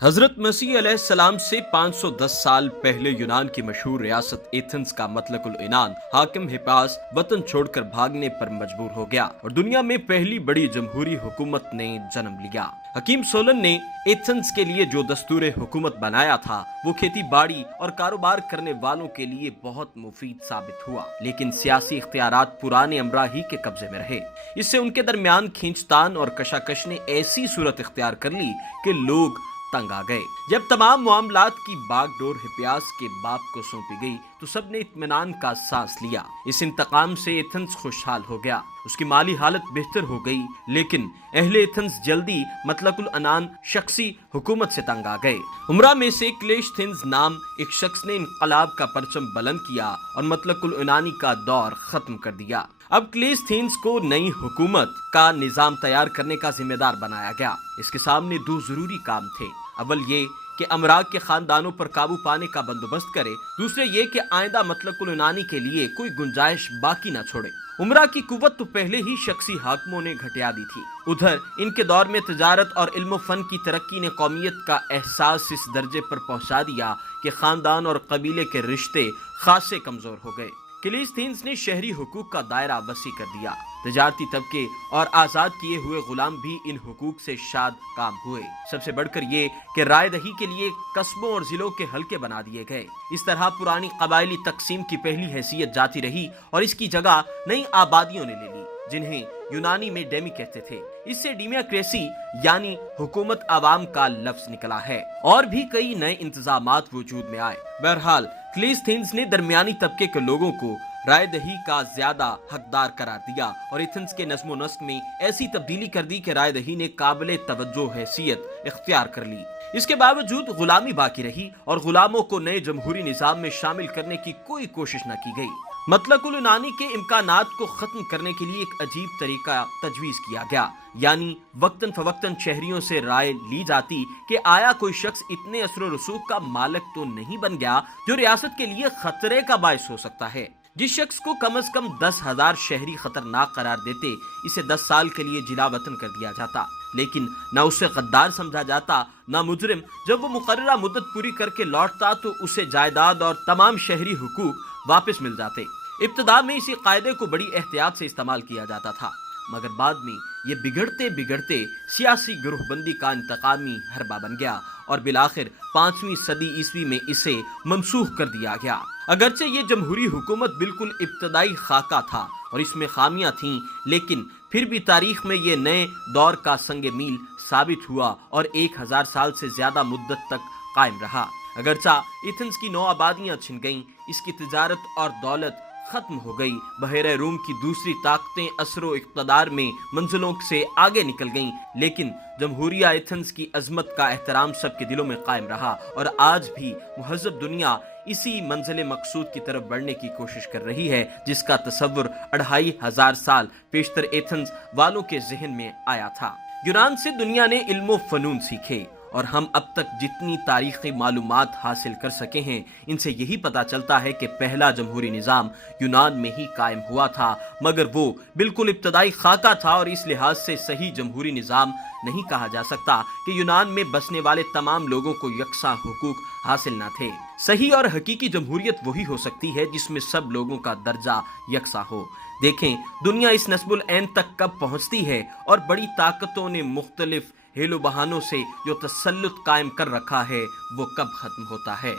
हजरत मसीह अलैहिस्सलाम से 510 साल पहले यूनान की मशहूर रियासत एथेंस का मतलकुल इनान हाकिम हिपास वतन छोड़कर भागने पर मजबूर हो गया और दुनिया में पहली बड़ी जमहूरी हुकूमत ने जन्म लिया। हकीम सोलन ने एथेंस के लिए जो दस्तूर हुकूमत बनाया था वो खेती बाड़ी और कारोबार करने वालों के लिए बहुत मुफीद साबित हुआ, लेकिन सियासी इख्तियारात पुराने अमरा ही के कब्जे में रहे। इससे उनके दरमियान खींचतान और कशाकश ने ऐसी सूरत इख्तियार कर ली कि लोग तंग आ गए। जब तमाम मामलात की बागडोर हिप्यास के बाप को सौंपी गई तो सबने इत्मीनान का सांस लिया। इस इंतकाम से एथेंस खुशहाल हो गया, उसकी माली हालत बेहतर हो गई, लेकिन अहले एथेंस जल्दी मतलकुल अनान शख्सी हुकूमत से तंग आ गए। उमरा में से क्लेशथिंस नाम एक शख्स ने इनकलाब का परचम बुलंद किया और मतलकुल अनानी का दौर खत्म कर दिया। अब क्लेशथिंस को नई हुकूमत का निजाम तैयार करने का जिम्मेदार बनाया गया। इसके सामने दो जरूरी काम थे। अव्वल ये कि अमराक के खानदानों पर काबू पाने का बंदोबस्त करे, दूसरे ये कि आइंदा मतलकुल अनानी के लिए कोई गुंजाइश बाकी न छोड़े। उमरा की कुव्वत तो पहले ही शख्सी हाकिमों ने घटिया दी थी। उधर इनके दौर में तिजारत और इल्म फन की तरक्की ने कौमियत का एहसास इस दर्जे पर पहुंचा दिया कि खानदान और कबीले के रिश्ते खासे कमजोर हो गए। क्लेशथिंस ने शहरी हुकूक का दायरा वसी कर दिया। तजारती तबके और आजाद किए हुए गुलाम भी इन हुकूक से शाद काम हुए। सबसे बढ़कर ये कि राय दही के लिए कस्बों और जिलों के हलके बना दिए गए। इस तरह पुरानी कबायली तकसीम की पहली हैसियत जाती रही और इसकी जगह नई आबादियों ने ले ली, जिन्हें यूनानी में डेमी कहते थे। इससे डेमोक्रेसी यानी हुकूमत आवाम का लफ्ज निकला है। और भी कई नए इंतजामात वजूद में आए। बहरहाल क्लेशथिंस ने दरमियानी तबके के लोगों को राय दही का ज्यादा हकदार करार दिया और एथेंस के नज़्म नस्क में ऐसी तब्दीली कर दी कि राय दही ने काबिल तवज्जो हैसियत इख्तियार कर ली। इसके बावजूद गुलामी बाकी रही और गुलामों को नए जमहूरी निजाम में शामिल करने की कोई कोशिश न की गई। मतलकुल अनानी के इम्कानात को खत्म करने के लिए एक अजीब तरीका तजवीज किया गया, यानी वक्तन फवक्तन शहरियों से राय ली जाती कि आया कोई शख्स इतने असर रसूख का मालिक तो नहीं बन गया जो रियासत के लिए खतरे का बायस हो सकता है। जिस शख्स को कम से कम 10,000 शहरी खतरनाक करार देते, इसे 10 साल के लिए जिला वतन कर दिया जाता, लेकिन न उसे गद्दार समझा जाता न मुजरिम। जब वो मुकर्ररा मुद्दत पूरी करके लौटता तो उसे जायदाद और तमाम शहरी हुकूक वापस मिल जाते। इब्तिदा में इसी कायदे को बड़ी एहतियात से इस्तेमाल किया जाता था, मगर बाद में ये बिगड़ते बिगड़ते सियासी ग्रुहबंदी का इंतकामी हरबा बन गया और बिलाखिर 5वीं सदी ईस्वी में इसे मनसूख कर दिया गया। अगरचे ये जमहूरी हुकूमत बिल्कुल इब्तदाई खाका था और इसमें खामियां थीं, लेकिन फिर भी तारीख में ये नए दौर का संगे मील साबित हुआ और 1000 साल से ज्यादा मुद्दत तक कायम रहा। अगरचा एथेंस की 9 आबादियां छिन गईं, इसकी तिजारत और दौलत खत्म हो गई, बहरे रूम की दूसरी ताकतें असरो इक़्तिदार में मंजिलों से आगे निकल गईं, लेकिन जमहूरिया एथेंस की अजमत का एहतराम सबके दिलों में कायम रहा और आज भी मुहज़्ज़ब दुनिया इसी मंजिल मकसूद की तरफ बढ़ने की कोशिश कर रही है, जिसका तसव्वुर 2500 साल पेशतर एथेंस वालों के जहन में आया था। यूनान से दुनिया ने इल्म फनून सीखे और हम अब तक जितनी तारीखी मालूमात हासिल कर सके हैं, इनसे यही पता चलता है कि पहला जमहूरी निज़ाम यूनान में ही कायम हुआ था, मगर वो बिल्कुल इब्तदाई खाका था और इस लिहाज से सही जमहूरी निज़ाम नहीं कहा जा सकता कि यूनान में बसने वाले तमाम लोगों को यकसा हुकूक हासिल न थे। सही और हकीकी जमहूरियत वही हो सकती है जिसमें सब लोगों का दर्जा यकसा हो। देखें दुनिया इस नस्बुल ऐन तक कब पहुंचती है और बड़ी ताकतों ने मुख्तलिफ हेलो बहानों से जो तसल्लुत कायम कर रखा है वो कब खत्म होता है।